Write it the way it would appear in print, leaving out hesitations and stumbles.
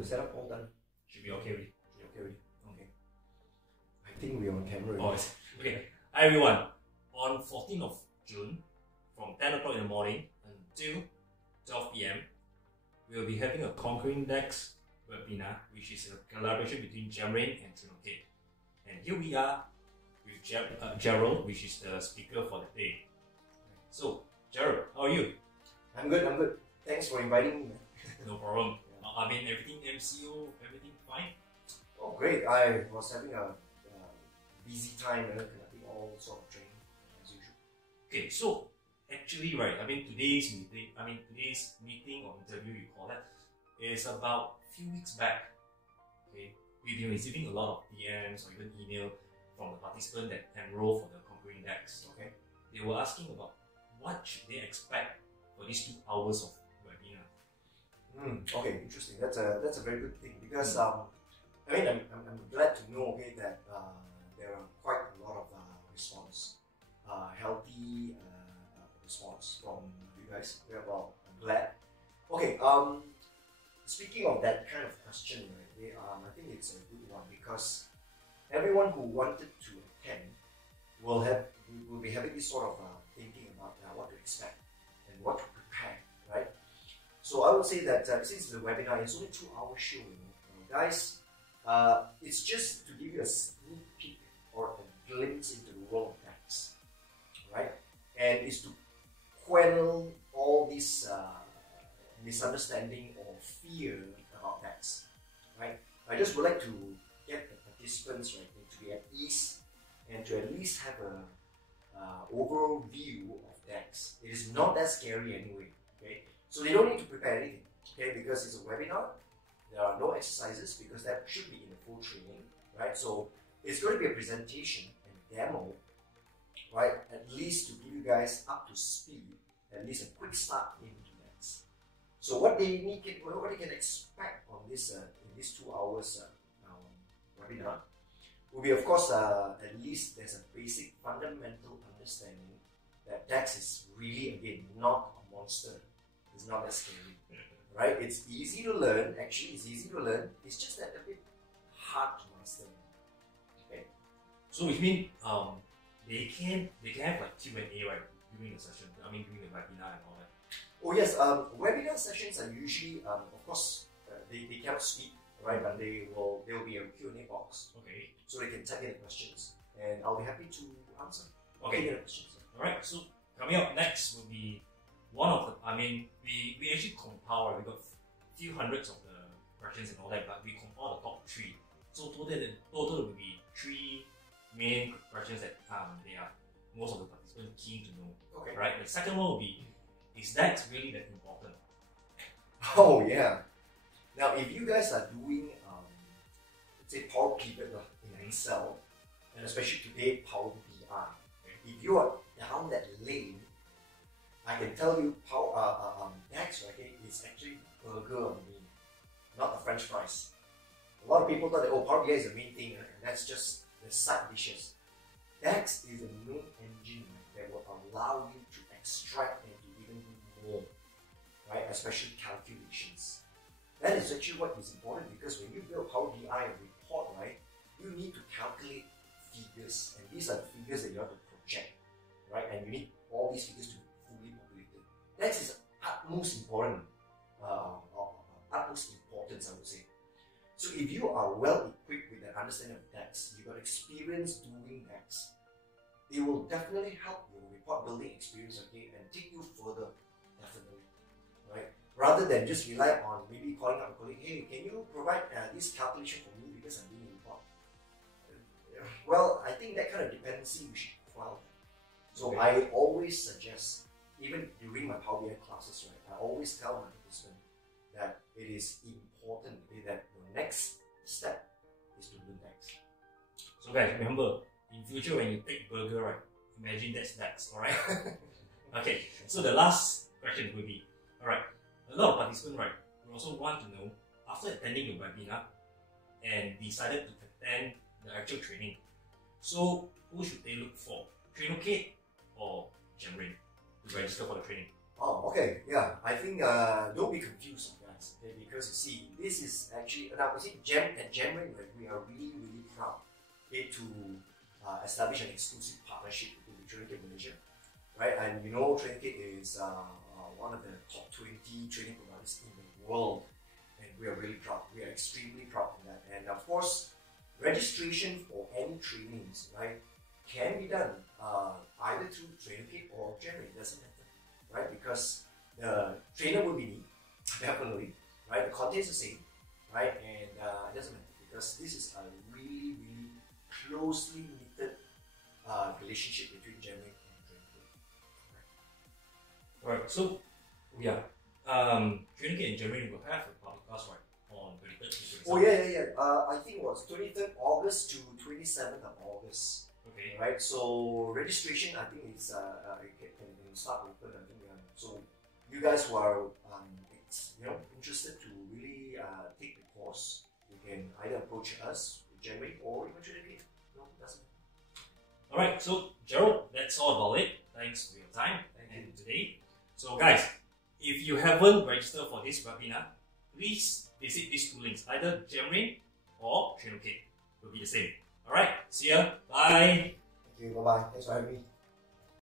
the setup all done. Should be okay with it. Should be okay with it. Okay. I think we're on camera. Oh, okay. Hi everyone. On 14th of June, from 10 o'clock in the morning until 12 PM, we will be having a Conquering DAX webinar, which is a collaboration between GemRain and Trainocate. And here we are with Gerald, which is the speaker for the day. So, Gerald, how are you? I'm good. Thanks for inviting me. No problem. I mean, everything MCO, everything fine? Oh, great. I was having a busy time conducting all sort of training as usual. Okay, so actually, right, today's meeting or interview, you call that, is about a few weeks back. Okay, we've been receiving a lot of DMs or even email from the participants that enroll for the Conquering DAX. Okay, they were asking about what should they expect for these 2 hours of webinar. Okay, interesting. That's a very good thing because I'm glad to know that there are quite a lot of response, healthy response from you guys. Well, I'm glad. Okay. Speaking of that kind of question, right? I think it's a good one because everyone who wanted to attend will be having this sort of thinking about what to expect and what to prepare, right? So I would say that since the webinar is only 2 hours show, guys, it's just to give you a sneak peek or a glimpse into the world of DAX, right? And it's to quell all this misunderstanding or fear about DAX, right? I just would like to get the participants to be at ease and to at least have a overall view of DAX. It is not that scary anyway, okay? So they don't need to prepare anything, okay? Because it's a webinar, there are no exercises because that should be in the full training, right? So it's going to be a presentation and demo, right? At least to give you guys up to speed, at least a quick start into DAX. So what they can expect on this in these 2 hours webinar will be, of course, at least there's a basic fundamental understanding that DAX is really, again, not a monster. It's not that scary, right? It's easy to learn. Actually, it's easy to learn. It's just that a bit hard to master. Okay. So which means they can have like Q&A, right, during the session. During the webinar and all that. Oh yes, webinar sessions are usually, of course, they cannot speak, right? But there will be a Q&A box. Okay. So they can type in the questions, and I'll be happy to answer. Okay. The questions. All right. So coming up next will be one of the. We actually compile. We got a few hundreds of the questions and all that, but we compile the top 3. So total will be 3 main questions that they are most of the participants keen to know. Okay. Right. The second one will be, is DAX really that important? Oh yeah. Now, if you guys are doing, let's say Power Pivot in Excel, and especially today Power BI, if you are down that lane, I can tell you DAX, okay, is actually burger on the main, not the French fries. A lot of people thought that Power BI is the main thing, and that's just the side dishes. DAX is the main engine that will allow you to extract and to even do more, right? Especially calculations. That is actually what is important because when you build Power BI report, right, you need to calculate figures, and these are the figures that you have to project, right? And you need all these figures to be fully populated. That is utmost important, utmost importance, I would say. So if you are well equipped with an understanding of DAX, you got experience doing DAX, it will definitely help your report building experience, okay, and take you further, definitely, right? Rather than just rely on maybe calling up a colleague, hey, can you provide this calculation for me because I'm doing a report? Well, I think that kind of dependency we should quell. So I always suggest, even during my Power BI classes, right, I always tell my participants that it is important that your next step is to learn DAX. So guys, remember, in future when you take burger, right, imagine that's DAX, alright? Okay, so the last question will be, alright, a lot of participants, right, will also want to know, after attending your webinar and decided to attend the actual training, so who should they look for? Trainocate or GemRain to register for the training? Oh, okay, yeah. I think don't be confused, guys. guys. Okay, because you see, this is actually now you see at GemRain, right, we are really proud to establish an exclusive partnership with Trainocate Malaysia, right? And you know, Trainocate is one of the top 20 training providers in the world, and we are really proud. We are extremely proud of that. And of course, registration for any trainings, right, can be done either through Trainocate or GemRain. Doesn't matter, right? Because the trainer will be me, definitely, right? The content is the same, right? And it doesn't matter because this is a really closely knitted relationship between GemRain and Trainocate. Alright, so yeah, Trainocate and GemRain will have a public class, right, on 23rd to 27th. Oh yeah. I think it was 23rd August to 27th of August. Okay. Right. So registration, I think it's it can start open. I think so. You guys who are interested to really take the course, you can either approach us with GemRain or even Trainocate. No, doesn't. Alright, so Gerald, that's all about it. Thanks for your time and today. So guys, if you haven't registered for this webinar, please visit these two links, either GemRain or Trainocate. Will be the same. Alright, see ya. Bye. Thank you. Bye bye. Thanks for having me.